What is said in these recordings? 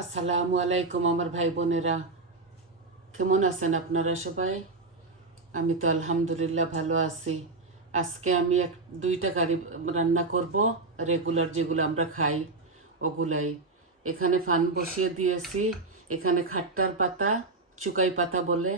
আসসালামু আলাইকুম আমার ভাই বোনেরা। কেমন আছেন আপনারা সবাই? আমি তো আলহামদুলিল্লাহ ভালো আছি। আজকে আমি এক, দুইটা কারি রান্না করব, রেগুলার যেগুলো আমরা খাই, ওগুলাই। এখানে ফান বসিয়ে দিয়েছি, এখানে খাট্টার পাতা, চুকাই পাতা বলে।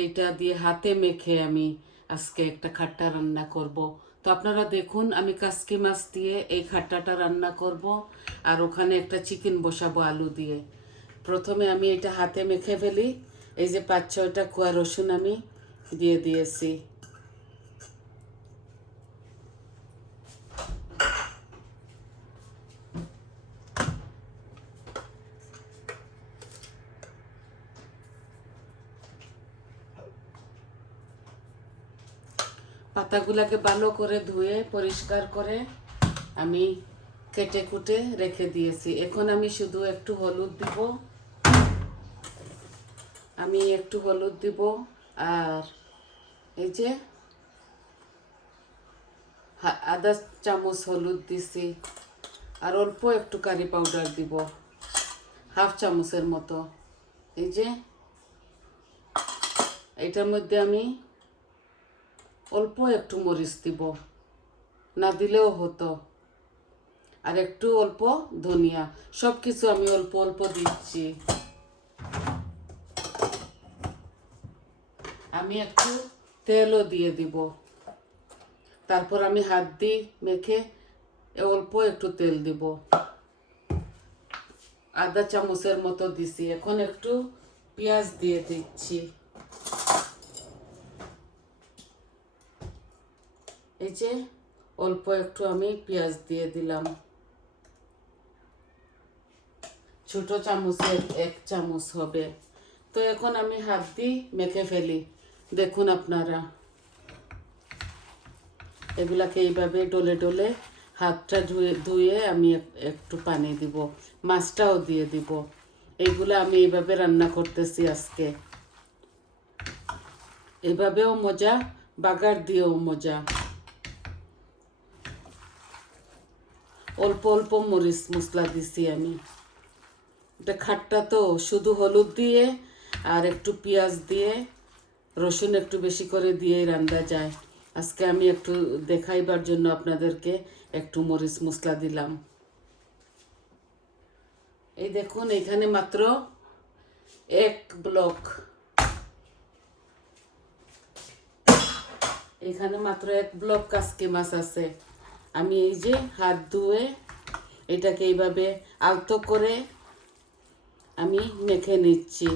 এইটা দিয়ে হাতে মেখে আমি আজকে একটা খাট্টা রান্না করব। তো আপনারা দেখুন, আমি কাসকি মাছ দিয়ে এই খাট্টাটা রান্না করব আর ওখানে একটা চিকেন বসাবো আলু দিয়ে। প্রথমে আমি এটা হাতে মেখে ফেলি, এই যে পাঁচ ছয়টা খোয়া রসুন আমি দিয়ে দিয়েছি। পাতাগুলাকে ভালো করে ধুয়ে, পরিষ্কার করে আমি কেটে কুটে রেখে দিয়েছি। এখন আমি শুধু একটু হলুদ দিব। আমি একটু হলুদ দিব। আর এই যে আধা চামচ হলুদ দিছি। আর অল্প একটু কারি পাউডার দিব। হাফ চামচের মতো। এই যে, এটার মধ্যে আমি অল্প একটু মরিচ দিব। না দিলেও হতো। আর একটু অল্প ধনিয়া। সব কিছু আমি অল্প অল্প দিচ্ছি। আমি একটু তেলও দিয়ে দিব। তারপর আমি হাত দিয়ে মেখে অল্প একটু তেল দিব। আধা চামচের মতো দিছি। এখন একটু পেঁয়াজ দিয়ে দিচ্ছি। এই যে অল্প একটু আমি পেঁয়াজ দিয়ে দিলাম। ছোট চামচের এক চামচ হবে। তো এখন আমি হাত দিয়ে মেখে ফেলি। দেখুন আপনারা। এগুলাকে এইভাবে ডলে ডলে হাতটা ধুয়ে ধুয়ে আমি একটু পানি দিব। মাছটাও দিয়ে দিব। এইগুলো আমি এইভাবে রান্না করতেছি আজকে। এভাবেও মজা, বাগার দিয়েও মজা। অল্প অল্প মরিচ মশলা দিছি আমি। এটা খাট্টা তো শুধু হলুদ দিয়ে আর একটু পেঁয়াজ দিয়ে, রসুন একটু বেশি করে দিয়ে রান্না যায়। আজকে আমি একটু দেখাইবার জন্য আপনাদেরকে একটু মরিচ মশলা দিলাম। এই দেখুন, এখানে মাত্র এক ব্লক। এখানে মাত্র এক ব্লক কাসকে মাছ আছে। আমি এই যে হাত ধুয়ে এটাকে এইভাবে আলতো করে আমি মেখে নিচ্ছি।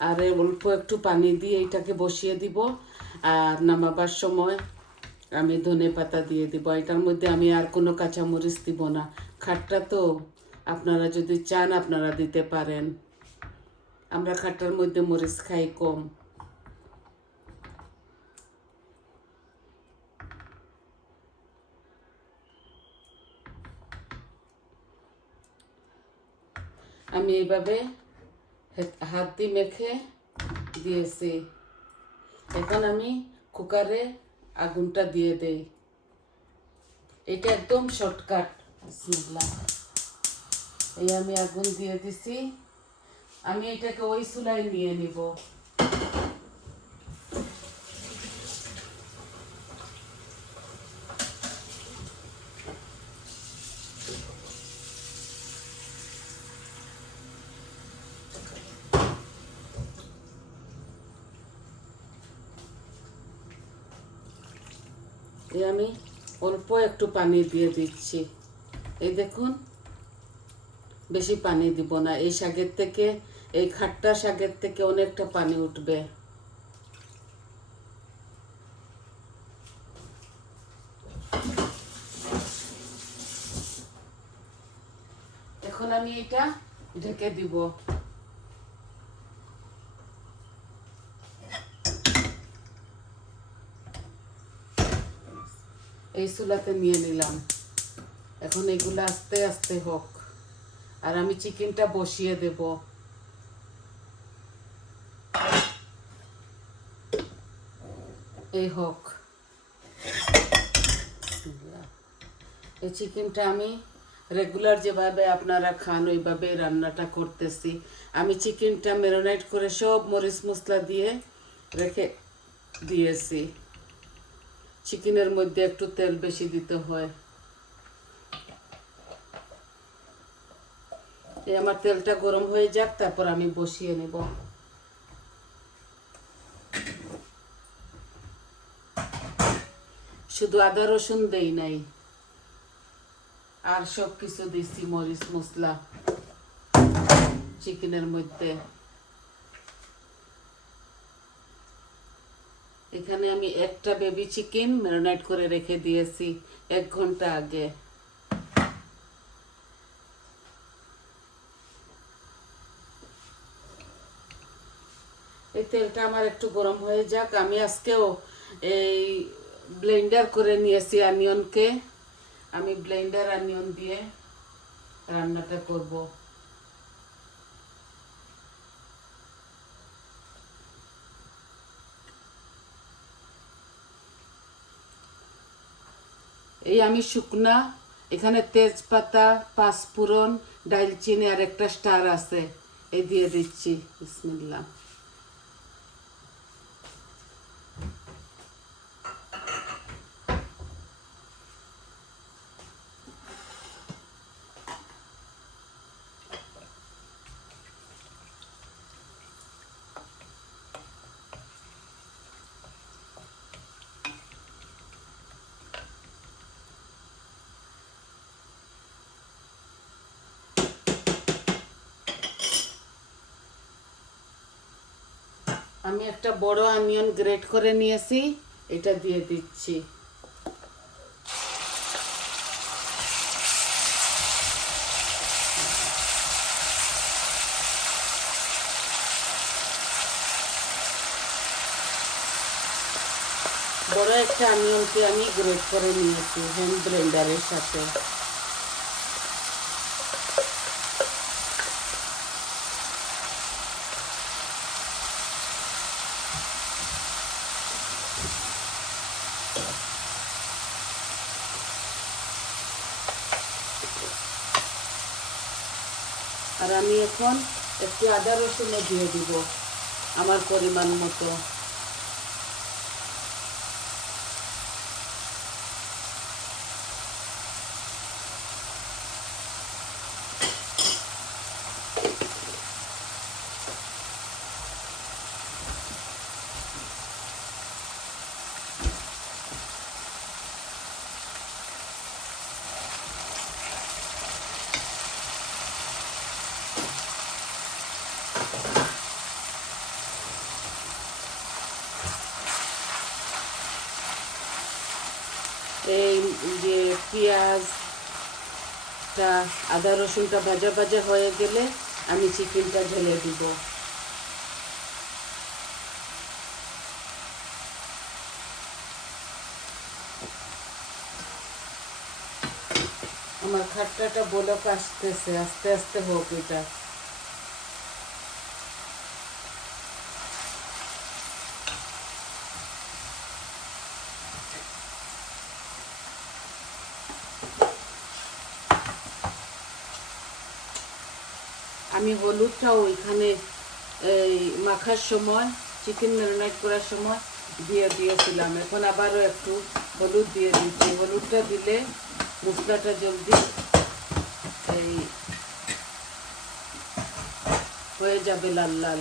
আর অল্প একটু পানি দিয়ে এটাকে বসিয়ে দিব। আর নামাবার সময় আমি ধনে পাতা দিয়ে দিব। এটার মধ্যে আমি আর কোনো কাঁচামরিচ দিব না। খাটটা তো আপনারা যদি চান আপনারা দিতে পারেন। আমরা খাটটার মধ্যে মরিচ খাই কম। আমি এইভাবে হাত দিয়ে মেখে দিয়েছি। এখন আমি কুকারে আগুনটা দিয়ে দেই। এটা একদম শর্টকাট বিসমিল্লাহ। এই আমি আগুন দিয়ে দিছি। আমি এটাকে ওই চুলায় নিয়ে নিব। এই আমি অল্প একটু পানি দিয়ে দিচ্ছি। এই দেখুন, বেশি পানি দিব না। এই শাকের থেকে, এই খাট্টা শাকের থেকে অনেকটা পানি উঠবে। এখন আমি এটা ঢেকে দিব। এই চুলাতে নিয়ে নিলাম। এখন এগুলো আস্তে আস্তে হোক। আর আমি চিকেনটা বসিয়ে দেব। এই হোক। এই চিকেনটা আমি রেগুলার যেভাবে আপনারা খান, ওইভাবে রান্নাটা করতেছি। আমি চিকেনটা ম্যারিনেট করে সব মরিচ মশলা দিয়ে রেখে দিয়েছি। চিকেনের মধ্যে একটু তেল বেশি দিতে হয়। এই আমার তেলটা গরম হয়ে যাক, তারপর আমি বসিয়ে নেব। শুধু আদা রসুন দেই নাই, আর সব কিছু দিছি মরিচ মশলা, চিকেনের মধ্যে। এখানে আমি একটা বেবি চিকেন ম্যারিনেট করে রেখে দিয়েছি এক ঘণ্টা আগে। এই তেলটা আমার একটু গরম হয়ে যাক। আমি আজকেও এই ব্লেন্ডার করে নিয়েছি অনিয়নকে আমি ব্লেন্ডার অনিয়ন দিয়ে রান্নাটা করব। এই আমি শুকনা, এখানে তেজপাতা, পাঁচফোড়ন ডালচিনি আর একটা স্টার আছে। এই দিয়ে দিচ্ছি, বিসমিল্লাহ। আমি একটা বড় অনিয়ন গ্রেট করে নিয়েছি, এটা দিয়ে দিচ্ছি। বড় একটা অনিয়নকে আমি গ্রেট করে নিয়েছি হ্যান্ড ব্লেন্ডারের সাথে। এখন একটি আদা রসুনও দিয়ে দিব আমার পরিমাণ মতো এই যে পেঁয়াজটা আদা রসুনটা ভাজা ভাজা হয়ে গেলে আমি চিকেনটা ঢেলে দিব। আমার খাট্টাটা বলক আসতেছে, আস্তে আস্তে হোক এটা আমি হলুদটাও ওইখানে, এই মাখার সময় চিকেন ম্যারিনেট করার সময় দিয়ে দিয়েছিলাম। এখন আবারও একটু হলুদ দিয়ে দিচ্ছি। হলুদটা দিলে মশলাটা জলদি এই হয়ে যাবে লাল লাল।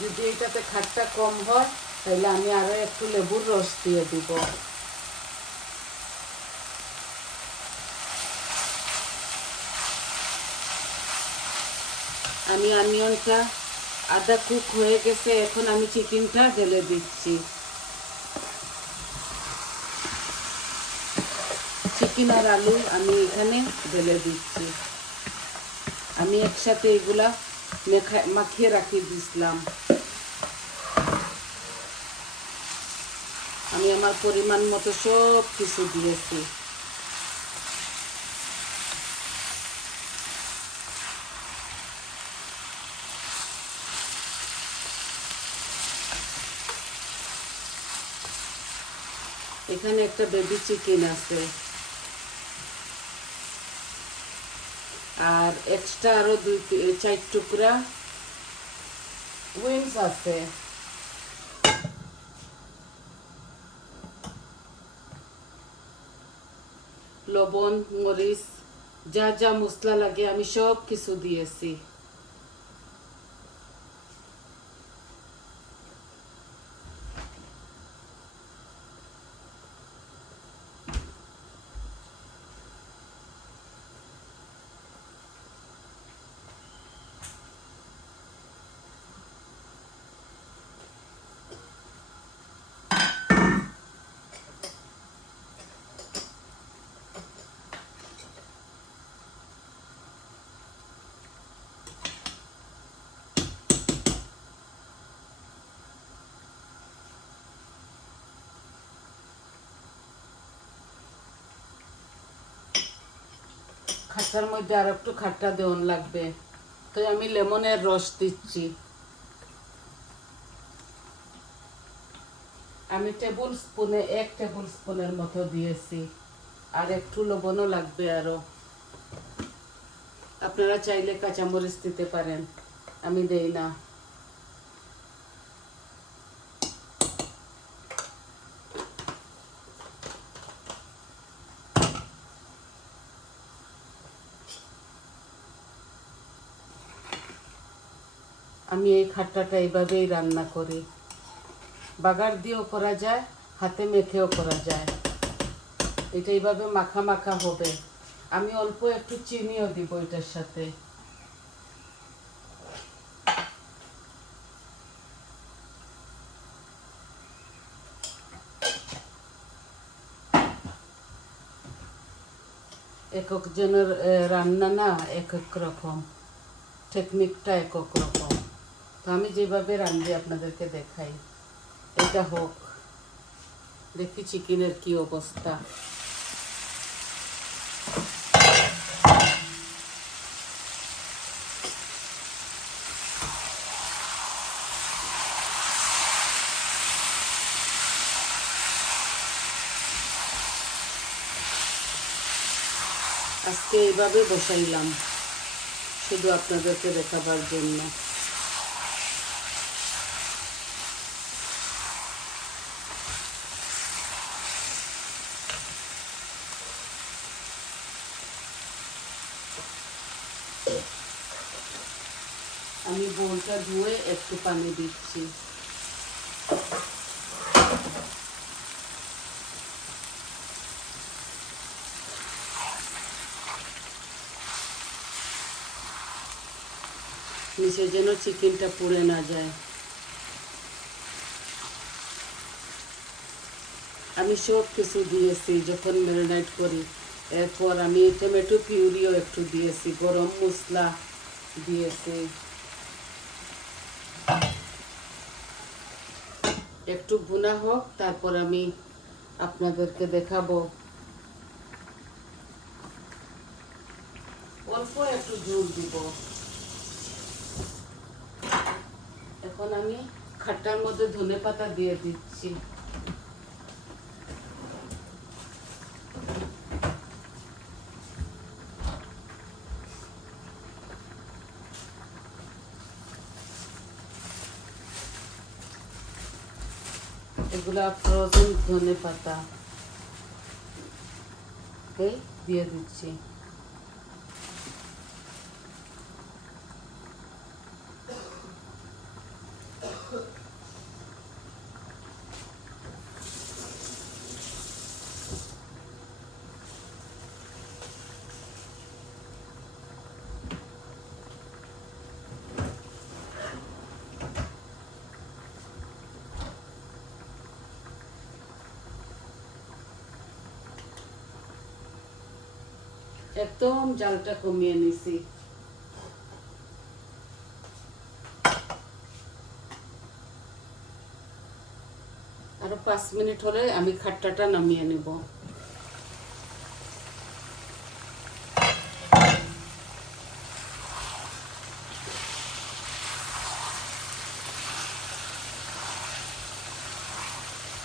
যদি এটাতে খাটটা কম হয়, তাহলে আমি আরও একটু লেবুর রস দিয়ে দিব। আমি অনিয়নটা আদা কুক হয়ে গেছে, এখন আমি চিকেনটা ঢেলে দিচ্ছি। চিকেন আর আলু আমি এখানে ঢেলে দিচ্ছি। আমি একসাথে এগুলা মেখা- মাখিয়ে রাখি দিছিলাম। আমার পরিমাণ মতো সব কিছু দিয়েছি। এখানে একটা বেবি চিকেন আছে। আর এক্সট্রা আরও দুই, চার টুকরা উইংস আছে। লবণ মরিচ যা যা মশলা লাগে আমি সব কিছু দিয়েছি। খাট্টার মধ্যে আর একটু খাট্টা দেওয়ান লাগবে। তো আমি লেমনের রস দিচ্ছি। আমি টেবিল স্পুনে এক টেবিল স্পুনের মতো দিয়েছি। আর একটু লবণও লাগবে আরও আপনারা চাইলে কাঁচামরিচ দিতে পারেন। আমি দেই না। আমি এই খাট্টাটা এইভাবেই রান্না করি। বাগার দিয়েও করা যায়, হাতে মেখেও করা যায়। এটা এইভাবে মাখা মাখা হবে। আমি অল্প একটু চিনিও দিব এটার সাথে। এক একজনের রান্না না এক এক রকম টেকনিকটা একক রকম। তো আমি যেভাবে রান্ধি আপনাদেরকে দেখাই, এটা হোক। দেখি চিকেনের কি অবস্থা। আজকে এইভাবে বসাইলাম, শুধু আপনাদেরকে দেখাবার জন্য। আমি বোলটা ধুয়ে একটু পানি দিচ্ছি। নিচে যেন চিকেনটা পুড়ে না যায়। আমি সব কিছু দিয়েছি, যখন ম্যারিনেট করি। এরপর আমি টমেটো পিউরিও একটু দিয়েছি, গরম মশলা দিয়েছি। একটু ভুনা হোক, তারপর আমি আপনাদেরকে দেখাবো। অল্প একটু জল দিব। এখন আমি খাট্টার মধ্যে ধনে পাতা দিয়ে দিচ্ছি। এগুলা ফ্রোজেন ধনে পাতা দিয়ে দিচ্ছি একদম জালটা কমিয়ে নিছি। আরও পাঁচ মিনিট হলে আমি খাট্টাটা নামিয়ে নেব।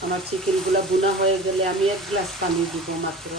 আমার চিকেনগুলো বুনা হয়ে গেলে আমি এক গ্লাস পানি দিব মাত্র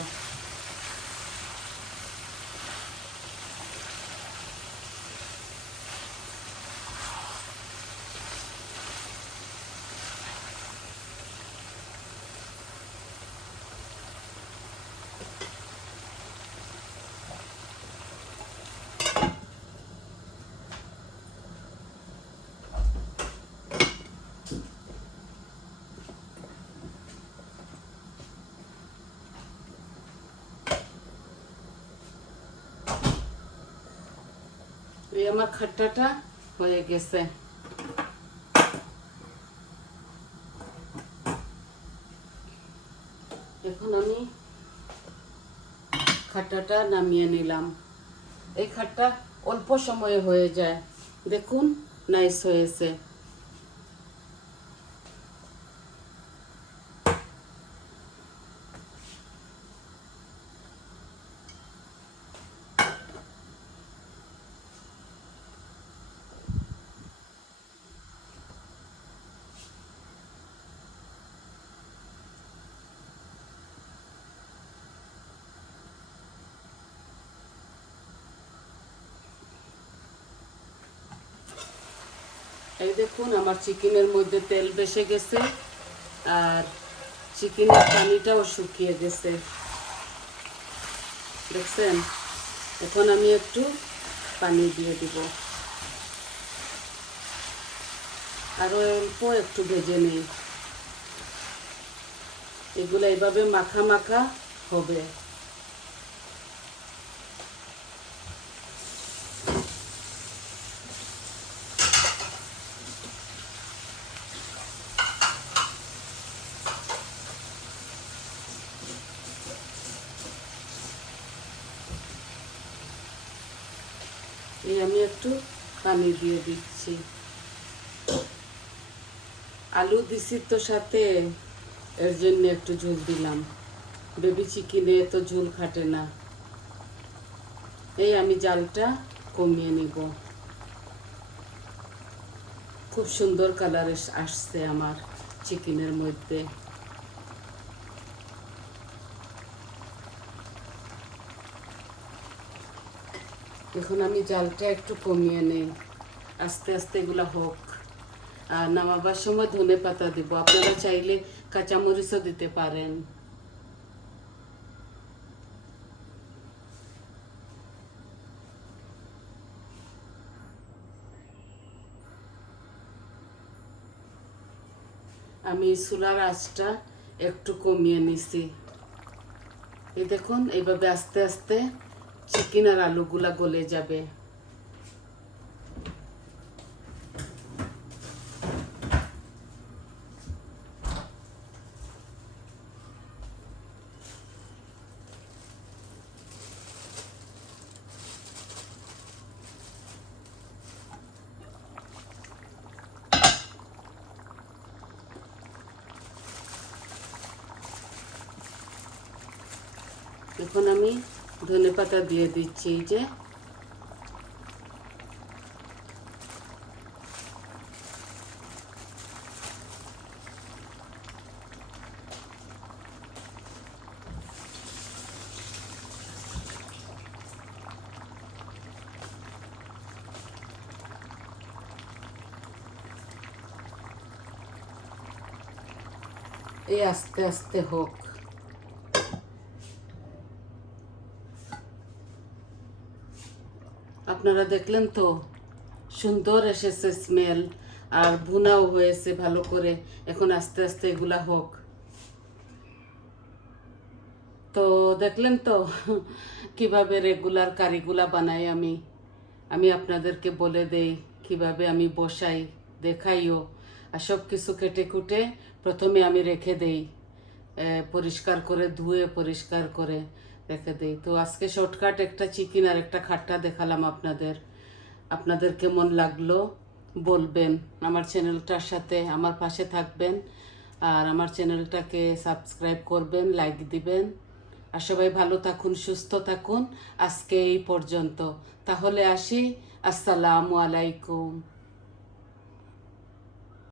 এই আমার খাট্টাটা হয়ে গেছে। এখন আমি খাট্টাটা নামিয়ে নিলাম। এই খাট্টা অল্প সময়ে হয়ে যায়। দেখুন নাইস হয়েছে। এই দেখুন, আমার চিকেনের মধ্যে তেল বেসে গেছে, আর চিকেনের পানিটাও শুকিয়ে গেছে। দেখছেন? এখন আমি একটু পানি দিয়ে দিব। আরও অল্প একটু ভেজে নিই। এগুলো এইভাবে মাখা মাখা হবে এই আমি একটু পানি দিয়ে দিচ্ছি। আলু দিছি তো সাথে, এর জন্য একটু ঝোল দিলাম। বেবি চিকেনে তো ঝোল খাটে না। এই আমি জালটা কমিয়ে নিব। খুব সুন্দর কালার আসছে আমার চিকেনের মধ্যে। এখন আমি জালটা একটু কমিয়ে নেই। আস্তে আস্তে এগুলো হোক। আর নামাবার সময় ধনে পাতা দিব। আপনারা চাইলে কাঁচামরিচও দিতে পারেন। আমি চুলার আঁচটা একটু কমিয়ে নিছি। এই দেখুন, এইভাবে আস্তে আস্তে চিকেন আর আলুগুলা গলে যাবে এখন আমি ধনে পাতা দিয়ে দিচ্ছি এই যে এই আস্তে আস্তে হোক আপনারা দেখলেন তো? সুন্দর এসেছে স্মেল আর ভুনাও হয়েছে ভালো করে। এখন আস্তে আস্তে এগুলা হোক। তো দেখলেন তো? কীভাবে রেগুলার কারিগুলা বানাই আমি? আমি আপনাদেরকে বলে দেই, কীভাবে আমি বসাই, দেখাইও। আর সব কিছু কেটে কুটে প্রথমে আমি রেখে দেই। পরিষ্কার করে ধুয়ে পরিষ্কার করে। রেখে দিই। তো আজকে শর্টকাট একটা চিকেন আর একটা খাট্টা দেখালাম আপনাদের। আপনাদের কেমন লাগল বলবেন আমার চ্যানেলটার সাথে, আমার পাশে থাকবেন। আর আমার চ্যানেলটাকে সাবস্ক্রাইব করবেন লাইক দিবেন। আর সবাই ভালো থাকুন, সুস্থ থাকুন। আজকে এই পর্যন্ত। তাহলে আসি। আসসালামু আলাইকুম।